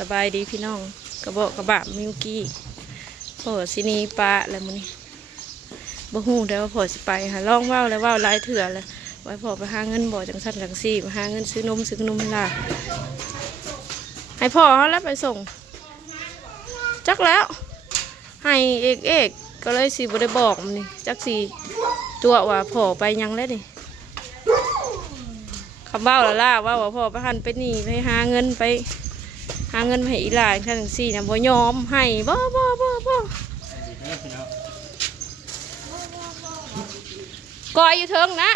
สบายดีพี่น้อง กระบอกกระบะมิวกี้พอสินีปลาแล้วมื้อนี้บ่ฮู้ได้ว่าพอสิไปหาล่องว้าวแล้วว้าหลายเถื่อแล้วไว้พอไปหาเงินบ่จังซั่นจังซี่มาหาเงินซื้อนมซื้อนมให้ลานให้พ่อเฮาแล้วไปส่ง จักแล้ว ให้เอกเอกก็เลยสิบ่ได้บอกมันนี่จักสิตัวว่าพ่อไปยังแล้วนี่คำเว้าและล่าว่าว่าพ่อไปหันไปนี่ไปหาเงินไป หาเงินมาให้อีหลานแค่ทั้งสี่นะบ่ยอมให้บ่บ่บ่บ่กอยอยู่เทิงนะ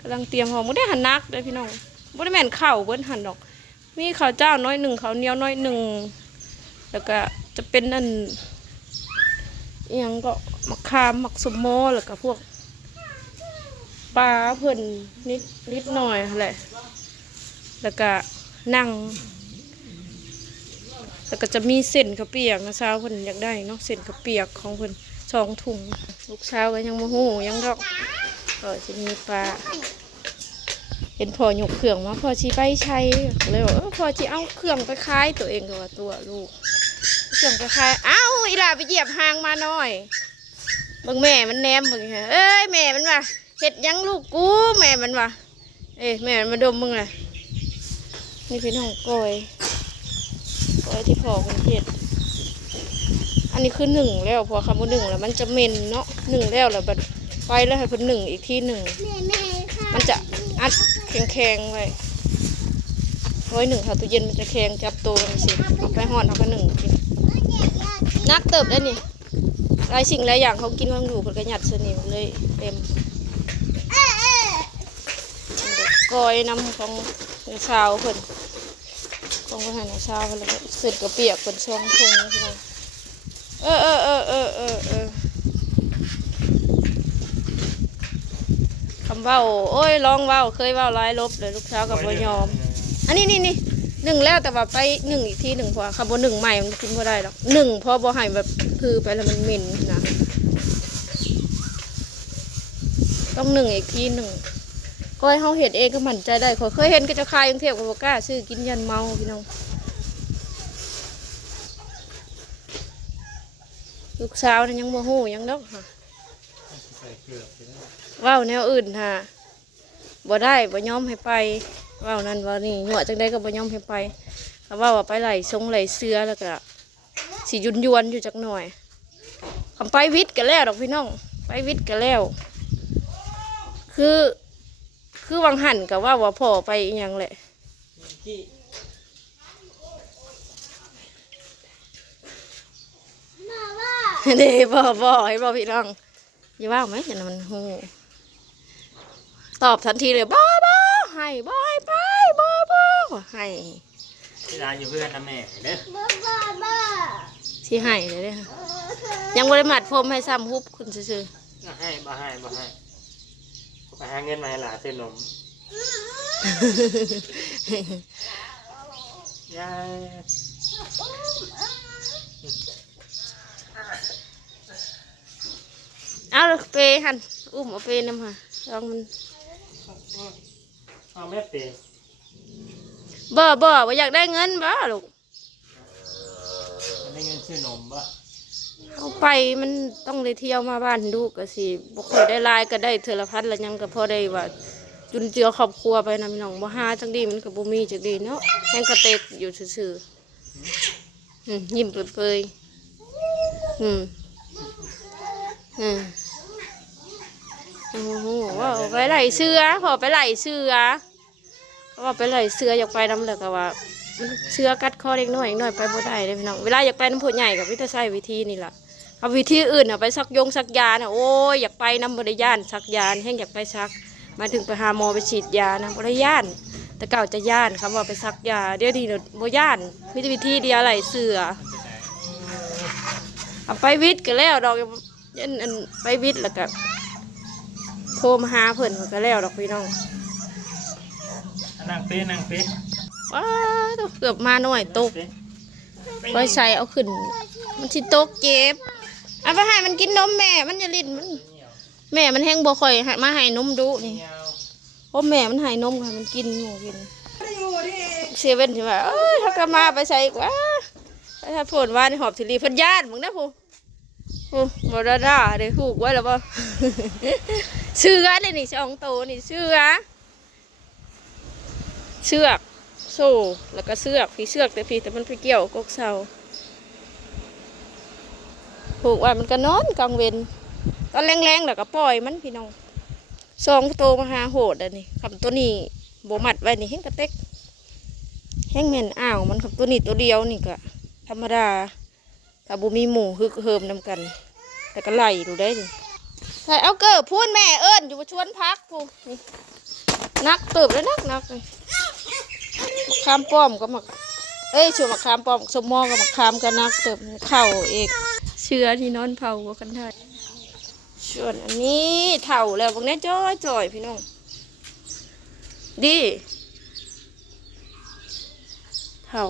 กำลังเตรียมหอมบ่ได้หันนักเลยพี่น้องบ่ได้แม่นข้าวเบิ้นหันดอก มีข้าวเจ้าน้อยหนึ่งข้าวเหนียวน้อยหนึ่งแล้วก็จะเป็นนั่นอหยังก็มะขามมักสมโมแล้วก็พวกปลาเพิ่นนิดนิดหน่อยแหละแล้วก็นั่ง แล้วก็จะมีเส้นข้าวเปียกนะสาวเพิ่นอยากได้เนาะเส้นข้าวเปียกของเพิ่นสองถุงลูกสาวก็ยังโมโหยังดอกก็จะมีปลาเห็นพ่อหยกเครื่องมาพ่อชีไปใช้เลยบอกพ่อชีเอาเครื่องไปขายตัวเองก็ว่าตัวลูกเครื่องไปขายเอ้าอีหล่าไปเหยียบหางมาหน่อยเบิ่งแม่มันแนมเบิ่งฮะเอ้ยแม่มันว่าเฮ็ดยังลูกกูแม่มันว่าเอ้ยแม่มันมาดมมึงเลยนี่พี่น้องก้อย ไว้ที่พอคุณเห็ด อันนี้คือหนึ่งแล้วพอคำว่าหนึ่งแล้ว มันจะเหม็นเนาะหนึ่งแล้วแล้วบัดไปแล้วให้เพิ่นหนึ่งอีกที่หนึ่งมันจะอัดแข็งๆไว้ไว้หนึ่งค่ะตู้เย็นมันจะแข็งจับตัวกันสิเอาไปห่อนเอาไปหนึ่งกินนักเติบได้นี่หลายสิ่งหลายอย่างเขากินเขาอยู่เพิ่นก็หยัดสนิมเลยเต็มกอยน้ำของสาวเพิ่น ตรงไปหาในเช้าไปเลยเสร็จก็เปียกเป็นช่องทงพี่น้องเออเออเออเออเออเออคำเว้าโอ้ยลองเว้าเคยเว้าร้ายลบเลยลูกสาวกับบ่ยอม อันนี้นี่นี่หนึ่งแล้วแต่ว่าไปหนึ่งอีกทีหนึ่งพอคำว่าหนึ่งใหม่มันกินบ่ได้หรอกหนึ่งพอบ่ให้แบบคือไปแล้วมันเหม็นนะต้องหนึ่งอีกทีหนึ่ง ก็ให้เขาเห็นเองก็มั่นใจได้ขอเคยเห็นก็จะคายกรุงเทพกับโบก้าซื้อกินยันเมาพี่น้องลูกสาวนี่ยังโมโหยังดอกค่ะว้าวแนวอื่นค่ะบ่ได้บ่ย้อมให้ไปว้านั่นว่านี่หัวจังได้ก็บ่ย้อมให้ไปเขาว่าว่าไปไหลทรงไหลเสื้อแล้วก็สียุนยวนอยู่จักหน่อยคำไปวิทย์กันแล้วดอกพี่น้อง ไปวิทย์กันแล้ว คือ คือวังหันกับว่าว่าพ่อไปอีหยังแหละเด้บ่บ่ให้บ่พี่น้องอย่าว่าไหมอย่ามันหูตอบทันทีเลยบ่บ่ให้บ่ให้ไปบ่บ่ให้เวลาอยู่เพื่อนนะแม่เด้อที่ให้เลยเด้อยังบ่ได้มัดผมให้ซ้ำฮุบคุณซื่อบ่ให้บ่ให้บ่ให้ ไปหาเงินมาให้หลานซื้อนมๆยายเอาเปหันอุ้มเอาเปนำค่ะลองมันเอาแม่เปย์บ่บ่บ่อยากได้เงินบ่ลูกมันได้เงินซื้อนมบ่ เอาไปมันต้องได้เที่ยวมาบ้านลูกก็สิบ่เคยได้ลายก็ได้เทอละพัดละหยังก็พอได้ว่าจุนเจือครอบครัวไปนะพี่น้องบ่หาจังดีมันก็บ่มีจังดีเนาะแม่งกระเตกอยู่ซื่อๆอืมยิ้มเปรยๆอืมอืมโอ้โหว่าไปไหลเสือพอไปไหลเสือก็ว่าไปไหลเสืออยากไปน้ำเหลยก็ว่าเสื้อกัดคอเล็กน้อยอีกน่อยไปบ่ได้เลยพี่น้อง เวลาอยากไปน้ำผู้ใหญ่กับวิธีใช้วิธีนี่แหละ เอาวิธีอื่นอะไปซักยงซักยาน่ะโอ้ยอยากไปน้ำบริยานซักยานแห้งอยากไปซัก มาถึงไปหาหมอไปฉีดยานะบริย่าน แต่เก่าจะย่านคำว่าไปซักยาเดี๋ยวดีเนอะบ่ย่านมีแต่วิธีเดียวไหลเสือเอาไปวิทย์ก็แล้วดอกยันอันไปวิทย์แล้วก็โทรมาหาเพิ่นก็แล้วดอกพี่น้องอะนั่งเปย์นั่งเปย์ว้าวเกือบมาหน่อยตกเปย์ไว้ใส่เอาขึ้น มันสิตกเจ็บ เอาไปให้มันกินนมแม่ มันอย่าลิ้นมัน แม่มันแห้งบ่ค่อยให้มาให้นมดุนี่เพราะแม่มันให้นมค่ะมันกินหมูกินเซเว่นใช่ไหมเอ้ยเขาก็มาไปใส่กว่าถ้าผลว่าในหอบสิรีพันญาติมึงนะผู้ผู้บอดาดาเดี๋ยวผูกไว้แล้วป่เชือกเลยนี่สองโตนี่เชือกเชือกโซ่แล้วก็เชือกพี่เชือกแต่พี่แต่มันไปเกี่ยวกกเสา ผูกไว้มันก็นอนกลางเวนตอนแรงๆแล้วก็ปล่อยมันพี่น้องสองตัวมาหาโหดอันนี้คำตัวนี้โบมัดไว้นี่เห็นกระเต็กแห้งแม่นอ้าวมันกับตัวนี้ตัวเดียวนี่ก็ธรรมดาถ้าบุมีหมูฮึกเฮิมนำกัน แต่ก็ไล่ดูได้ดิใส่เอาเกิบพูดแม่เอิญอยู่ชวนพักพูนี่นักเติบแล้วนักนักเลยขามป้อมก็มาเอ้ยชัวมะขามป้อมสมมอกับมะขามก็นักเติบเข่าเอก เชื้อที่นอนเผากันได้ส่วนอันนี้เถ่าแล้วพวกนี้จ้อยจ่อยๆพี่น้องดีเท่า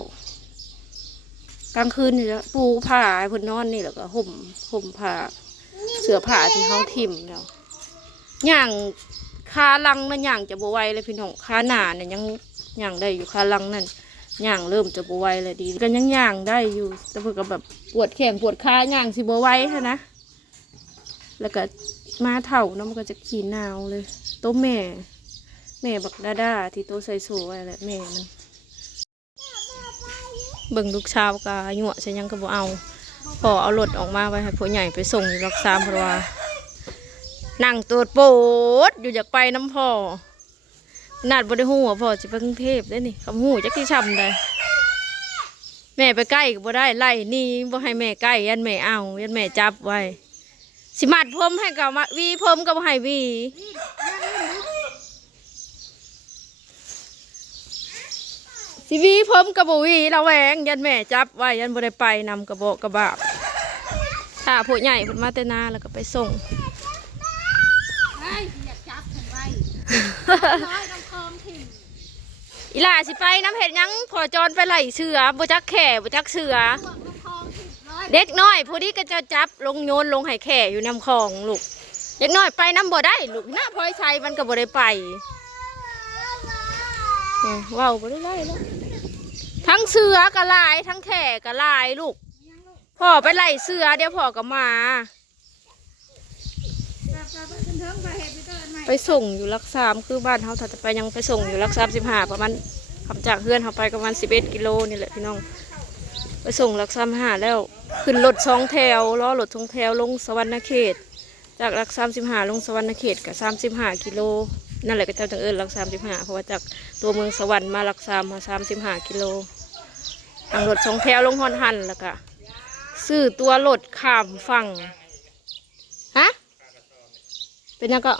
กลางคืนนี่แหละปูผ้าให้เพิ่นนอนนี่แล้วก็ห่มห่มผ้าเสื้อผ้าที่เขาทิ่มแล้วย่างคาลังนั่นย่างจะบวไหวเลยพี่น้องคาหนาเนี่ยยังย่างได้อยู่คาลังนั่น ย่างเริ่มจะบวไหวเลยดีก็ยังย่างได้อยู่ แต่เพิ่นก็แบบปวดแขนปวดขาย่างสิบวไหวฮะนะ แล้วก็มาเถ่าเนาะมันก็จะขี้หนาวเลยโต๊ะแม่ แม่บักดาดาที่โต๊ะใส่สูไว้แหละแม่มันเบิ่งลูกชาวกาหยั่วฉันยังก็บ่เอาพอเอารถออกมาไว้ให้ผู้ใหญ่ไปส่งอยู่รักษาเพราะว่านั่งตัวโปดอยู่อยากไปน้ำพ่อ นาดบ่ได้ฮู้ว่าพ่อสิไปกรุงเทพได้นี่คำฮู้จักที่ช้ำได้แม่ไปใกล้ก็บ่ได้ไล่หนี่บ่ให้แม่ใกล้ยันแม่เอายันแม่จับไว้สิมัดผมให้ก็มาวีผมก็บ่ให้วีสิวีผมกระบวีระแวงยันแม่จับไว้ยันบ่ได้ไปนำกระบอกกระบาบถ้าผู้ใหญ่เพิ่นมาแต่นาแล้วก็ไปส่ง อีหล่าสิไปน้ำเห็ดหยังพอจรไปไล่เสือบ่จักแข่บ่จักเสือพวกต้องคอมถิ่นร้อยเด็กน้อยผู้นี้ก็จะจับลงโยนลงให้แข่อยู่น้ำคลองลูกเด็กน้อยไปน้ำบ่ได้ลูกหน้าพลอยชัยมันก็บ่ได้ไปเอ้ยเว้าวบ่ได้ไล่แล้วทั้งเสือกระลายทั้งแข่กระลายลูกพ่อไปไล่เสือเดี๋ยวพ่อก็มา จับจับไปขึ้นเทิงไปเห็ด ไปส่งอยู่รักสามคือบ้านเขาถ้าจะไปยังไปส่งอยู่รักสามสิบห้าประมาณขับจากเฮือนเขาไปประมาณสิบเอ็ดกิโลนี่แหละพี่น้อง ไปส่งรักสามห้าแล้วขึ้นรถสองแถวล้อรถสองแถวลงสวรรณเขต จากรักสามสิบห้าลงสวรรณเขตกับสามสิบห้ากิโลนั่นแหละก็เจ้าจังเอิญรักสามสิบห้าเพราะว่าจากตัวเมืองสวรรค์มารักสามมาสามสิบห้ากิโลทางรถสองแถวลงฮอนหันแล้วก็ซื้อตัวรถข้ามฝั่งฮะเป็นยังก็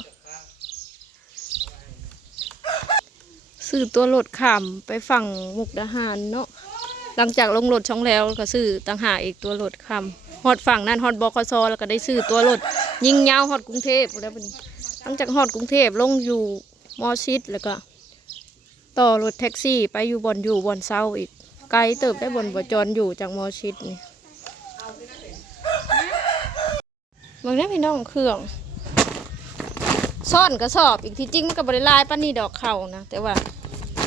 ซื้อตัวรถขามไปฝั่งมุกดาหารเนาะหลังจากลงรถช่องแล้วก็ซื้อต่างหากอีกตัวรถขามฮอดฝั่งนั้นฮอดบคสแล้วก็ได้ซื้อตัวรถยิงยาวฮอดกรุงเทพแล้วบัดนี้หลังจากฮอดกรุงเทพลงอยู่มอชิดแล้วก็ต่อรถแท็กซี่ไปอยู่บอนอยู่บอนเศร้าอีกไกลเติบได้บนบจรอยู่จากมอชิดนี่บางนี้พี่น้องเครื่องซ่อนกระสอบอีกที่จริงมันก็บริลายป้านนี่ดอกเข่านะแต่ว่า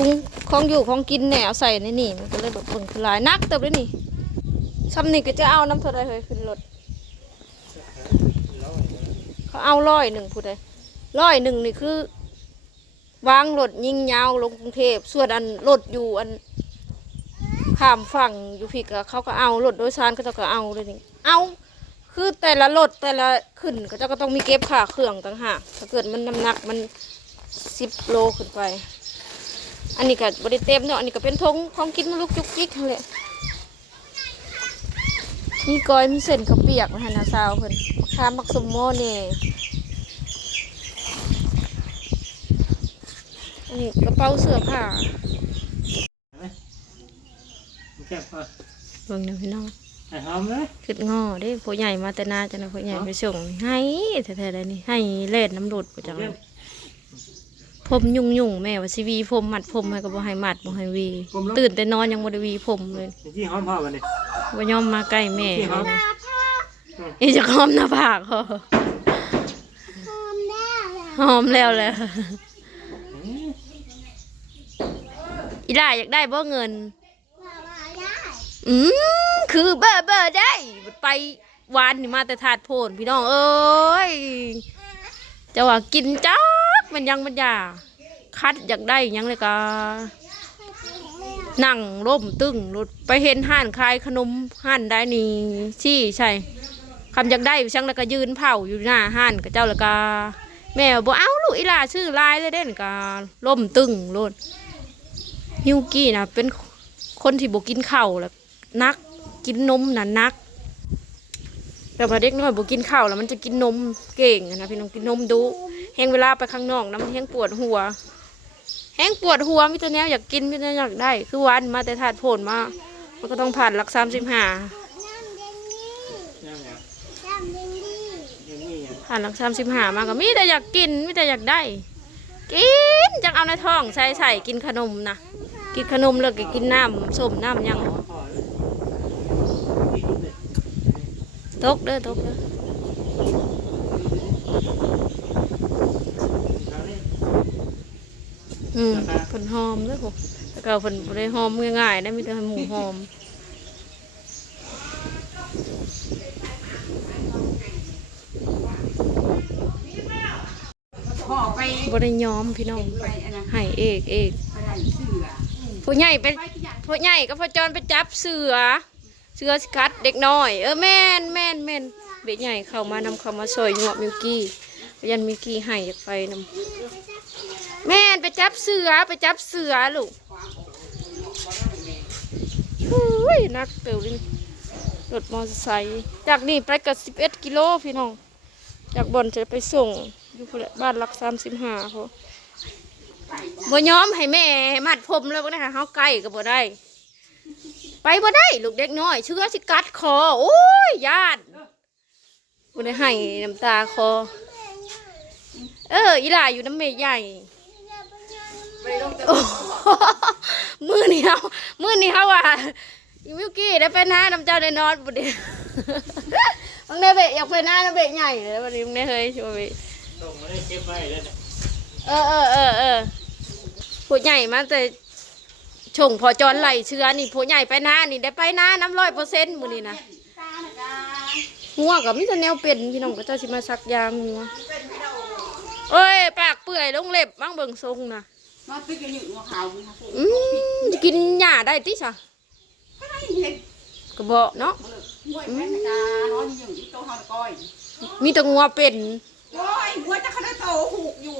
คุงของอยู่ของกินแนวใส่ในนี่มันก็เลยแบบเบิ่งคือลายนักเติบเลยนี่ซ้ำนี่ก็จะเอาน้ำเท่าไรเฮ้ยขึ้นรถเขาเอาร้อยหนึ่งพูดเลยร้อยหนึ่งนี่คือ วางรถยิงยาวลงกรุงเทพส่วนอันรถอยู่อันข้ามฝั่งอยู่พี่ก็เขาก็เอารถโดยสารก็จะก็เอาเลยนี่เอาคือแต่ละรถแต่ละขึ้นก็จะก็ต้องมีเก็บค่าเครื่องต่างหากถ้าเกิดมันน้ำหนักมันสิบโลขึ้นไป อันนี้ก็บริเต็มเนาะ อันนี้ก็เป็นทงของกินมันลูกจุกจิกทั้งเลยนี่ก้อยมีเส้นข้าวเปียกมาให้นาซาวเพิ่นมะขามมักสมโมนี่อันนี้กระเป๋าเสื้อผ้าแค่พอเบิ่งนะพี่น้องไอ้หอมเลยขึ้นงอเด้ผู้ใหญ่มาแต่นาจังนะผู้ใหญ่ไปส่งให้แท้ๆเลยนี่ให้เล่นน้ำรดประจังเลย ผมยุ่งยุ่งๆแม่ว่าสิวีผมมัดผมให้ก็บ่ให้มัดบ่ให้วีตื่นแต่นอนยังบ่ได้วีผมเลยที่หอมพ่อวันนี้ บ่ยอมมาใกล้แม่ที่เลหอมยนะอีจะหอมหน้าผากเหรอคอมได้แล้วหอมแล้วแหละอีหล่าอยากได้บ่เงินอืมคือเบอร์เบอร์ได้ไปวานนี่มาแต่ถาดโพนพี่น้องเอ้ยจะว่ากินจัก มันยังมันยาคัดอยากได้ยังเลยกะนั่งร่มตึงรถไปเห็นห้านขายขนมห้านได้นี่ชี่ใช่คำอยากได้ช่างแล้วก็ยืนเผาอยู่หน้าห้านกับเจ้าแล้วก็แม่บอกเอ้าลูกอีลาชื่อลายเลยเด่นกะร่มตึงรถฮิวกี้นะเป็นคนที่บอกกินข้าวแล้วนักกินนมนะนัก แต่พอเด็กน้อยบอกกินข้าวแล้วมันจะกินนมเก่งนะพี่น้องกินนมดุ แห้งเวลาไปข้างนอกน้ำแห้งปวดหัว แห้งปวดหัวมิตรแนวอยากกินมิตรแนวอยากได้ คือวันมาแต่ถาดผลมา มันก็ต้องผ่านหลักสามสิบห้าย่างนี่ยยังนี่ยังผ่านหลักสามสิบห้ามาก็มีแต่อยากกินมีแต่อยากได้ กินจังเอาในท้องใส่ใส่กินขนมนะกินขนมแล้วก็กินน้ำส้มน้ำยังตกเด้อตกเด้อ เอาเลย อืมผลหอมเด้อผมแต่ก็ผลบ่ได้หอมง่ายๆนะมีแต่หมูหอมพ่อไปบ่ได้ย้อมพี่น้องไปอันนั้นให้เอกเอกไปไหนเสือผู้ใหญ่ไปผู้ใหญ่ก็พอจอนไปจับเสือ เสือสกัดเด็กน้อย เออแม่นแม่นแม่นเบ็ดใหญ่เข้ามานำเข้ามาซอยหยวกมิวกี้ยันมิวกี้ให้อยากไปนำ แม่นไปจับเสือไปจับเสือลูกอุ้ยนักเติวลินรถมอเตอร์ไซค์จากนี่ไปกับสิบเอ็ดกิโลพี่น้อง จากบอนจะไปส่งอยู่พุ่นแหละบ้านหลักสามสิบห้าพอบ่ยอมให้แม่มัดผมเลยบ่ได้ค่ะเฮาใกล้ก็บ่ได้ ไปบ่ได้ ลูกเด็กน้อย เชื้อสิกัดคอ โอ้ยญาติบ่ได้ให้น้ำตาคอ เอออีหล่าอยู่น้ำเมยใหญ่ โอ้มือนี้เฮามือนี้เฮาว่าอีวิวกี้ได้ไปหน้าน้ำเจ้าได้นอนบ่ได้มึงได้เบะอยากไปหน้าน้ำเบะใหญ่เลยวันนี้มึงได้เฮ้ยชัวร์เบะส่งมาได้เก็บไว้เลยเออเออเออเออผู้ใหญ่มาแต่ชงพอจอนไหลเชื้อนี่ผู้ใหญ่ไปหน้านี่ได้ไปหน้าน้ำร้อยเปอร์เซ็นต์มือนี่นะงัวกับมิตรแนวเป็นพี่น้องก็เจ้าสิมาซักยางงัวเอ้ย ปากเปื่อยลงเล็บบ้างเบิ่งทรงนะ มาตึกกันอยู่หัวเขาค่ะอืมจะกินหญ้าได้ติสะก็ได้เห็นกระบอกเนาะมวยแม่กานอนอยู่ที่โต๊ะเฮาก้อยมีแต่งัวเป็นโอ้ยหัวจะขนาดโตหูกอยู่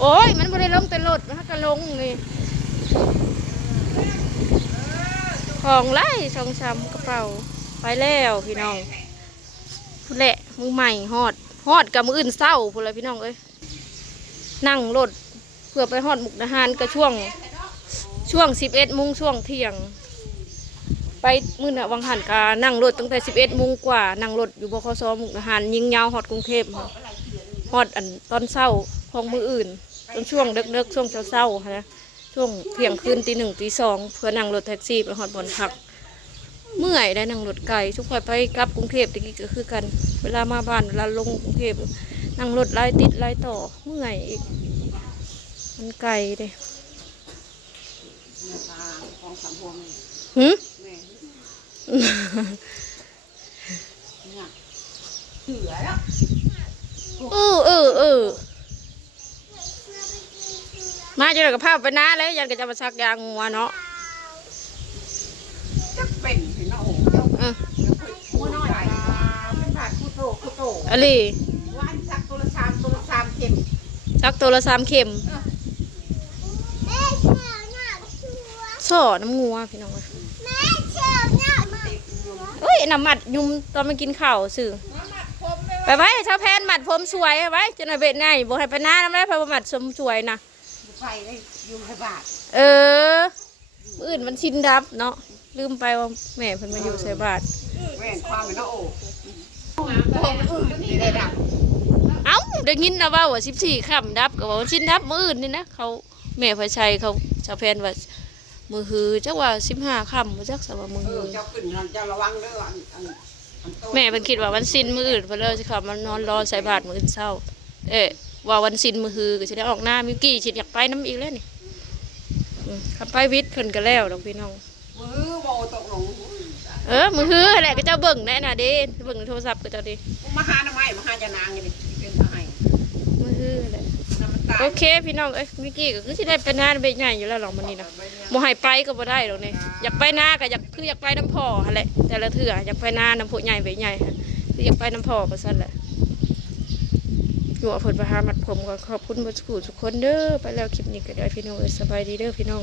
โอ้ยมันบ่ได้ลงแต่รถมันก็ลงนี่ของไล่สองสามกระเป๋าไปแล้วพี่น้องพูดแหละมือใหม่ฮอดฮอดกับมืออื่นเศร้าพูดเลยพี่น้องเอ้ยนั่งรถ เพื่อไปฮอดมุกดาหารก็ช่วงช่วงสิบเอ็ดโมงช่วงเที่ยง ไปมื้อน่ะวังหันกานั่งรถตั้งแต่สิบเอ็ดโมงกว่านั่งรถอยู่บคสมุกดาหารยิงยาวฮอดกรุงเทพค่ะฮอดอันตอนเศร้าของมืออื่นตอนช่วงเด็กๆช่วงเศร้าๆค่ะนะช่วงเที่ยงคืนตีหนึ่งตีสองเพื่อนั่งรถแท็กซี่ไปฮอดบอนพัก เมื่อยได้นั่งรถไกลทุกคนไปกลับกรุงเทพตะกี้ก็คือกัน เวลามาบ้านเวลาลงกรุงเทพนั่งรถไล่ติดไล่ต่อเมื่อยอีก มันไกลเด้ของสามพวงหึแม่เนี่ยเสือแล้วเออเออเออมาจะได้กับภาพไปนะแล้วยันก็จะมาชักยางงัวเนาะจะเป็นเห็นเนาะโอ้เจ้าเออหัวน้อยเป็นบาดคู่โตคู่โตอะไรวันสักตัวละสามตัวละสามเข็มชักตัวละสามเข็ม ส่อน้ำงัวพี่น้องเอ้ยเอ้ยน้ำหมัดยุมตอนมากินข้าวสื่อไปไว้ชาวแพนหมัดผมสวยไว้จนหน่อยเบ็ดไงบอกให้ไปหน้าน้ำได้เพราะว่าหมัดสมสวยนะไฟได้ยู่ให้บาทเออมืออื่นมันชินดับเนาะลืมไปว่าแม่เพิ่นมาอยู่ใส่บาทแหวนความเป็นเนาะโอ้พวกอื่นนี่ได้ดับเอ้าได้ยินนะว่าว่าสิบสี่คำดับก็บอกว่าชินดับมืออื่นนี่นะเขาแม่พอชัยเขาชาวแพนว่า มือฮือจักว่าสิบห้าค่ำบ่จักสว่ามือเอฮืออเจ้าขึ้นเจ้าระวังเด้ออันอันอันโตแม่เพิ่นคิดว่าวันสิ้นมื้ออื่นเพิ่นเลยสิเขับมานอนรอใส่บาทมื้ออื่นเช้า เอ๊ะว่าวันสิ้นมื้อฮือก็สิได้ออกหน้ามิวกี้สิอยากไปน้ำอีกแล้วนี่มขับไปวิทย์เพิ่นก็แล้วดอกพี่น้อง มือบ่ตกลงเออมือฮือแหละก็เจ้าเบิ่งแน่น่ะเด้เบิ่งในโทรศัพท์ก็เจ้าดิมาหาหน้าไม้มาหาจะนางนี่เป็นอะไรมือฮือแหละน้ำมันตา โอเคพี่น้องเอ้ยวิกกี้ก็คือสิได้ไปนานไปใหญ่อยู่แล้วหรอกมันนี่นะบ่ให้ไปก็บ่ได้หรอกเนี่ยอยากไปนาก็อยากคืออยากไปน้ำพ่ออะไรแหละแต่ละเถื่ออยากไปนาน้ำพุใหญ่ไปใหญ่ฮะคืออยากไปน้ำพ่อก็สั่นแหละอยู่อำเภอประหามัดผมก็ขอบคุณบ่ทุกผู้ทุกคนเด้อไปแล้วคลิปนี้ก็ได้พี่น้องเอ้ยสบายดีเด้อพี่น้อง